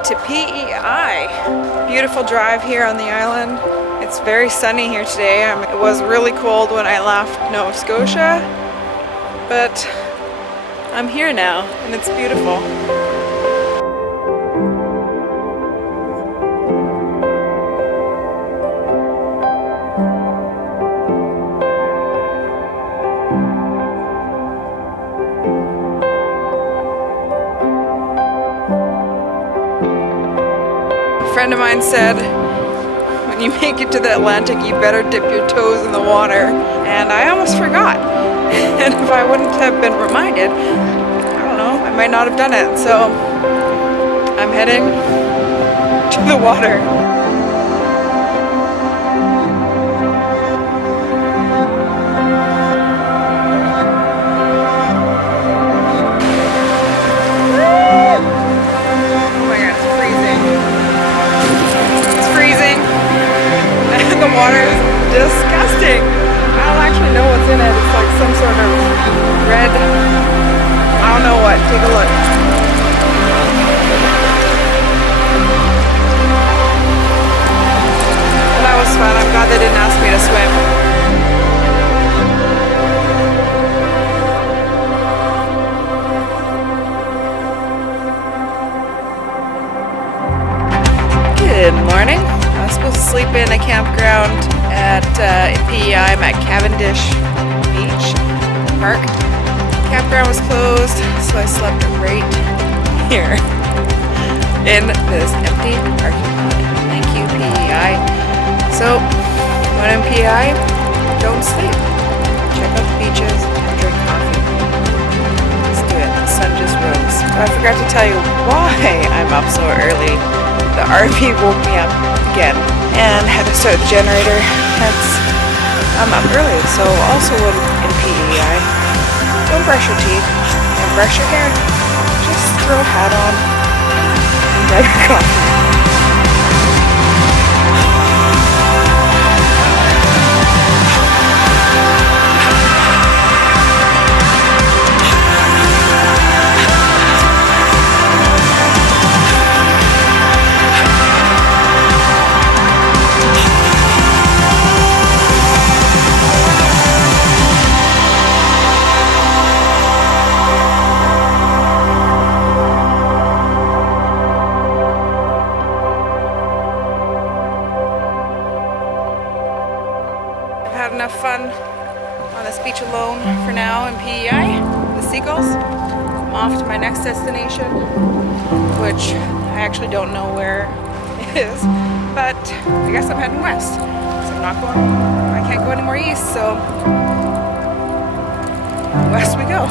it to PEI. Beautiful drive here on the island. It's very sunny here today. It was really cold when I left Nova Scotia, but I'm here now and it's beautiful. A friend of mine said, when you make it to the Atlantic, you better dip your toes in the water. And I almost forgot. And if I wouldn't have been reminded, I don't know, I might not have done it. So I'm heading to the water. The water is disgusting. I don't actually know what's in it. It's like some sort of red, I don't know what. Take a look. Well, that was fun. I'm glad they didn't ask me to swim. Good morning. I was supposed to sleep in a campground at PEI. I'm at Cavendish Beach Park. Campground was closed, so I slept right here in this empty parking lot. Thank you, PEI. So, when in PEI, don't sleep. Check out the beaches and drink coffee. Let's do it. The sun just rose. I forgot to tell you why I'm up so early. The RV woke me up again and had to start the generator. Hence, I'm up early. So also in PEI, don't brush your teeth and brush your hair. Just throw a hat on and grab your coffee. Had enough fun on this beach alone for now in PEI, the Seagulls. I'm off to my next destination, which I actually don't know where it is, but I guess I'm heading west. So I can't go any more east, so west we go.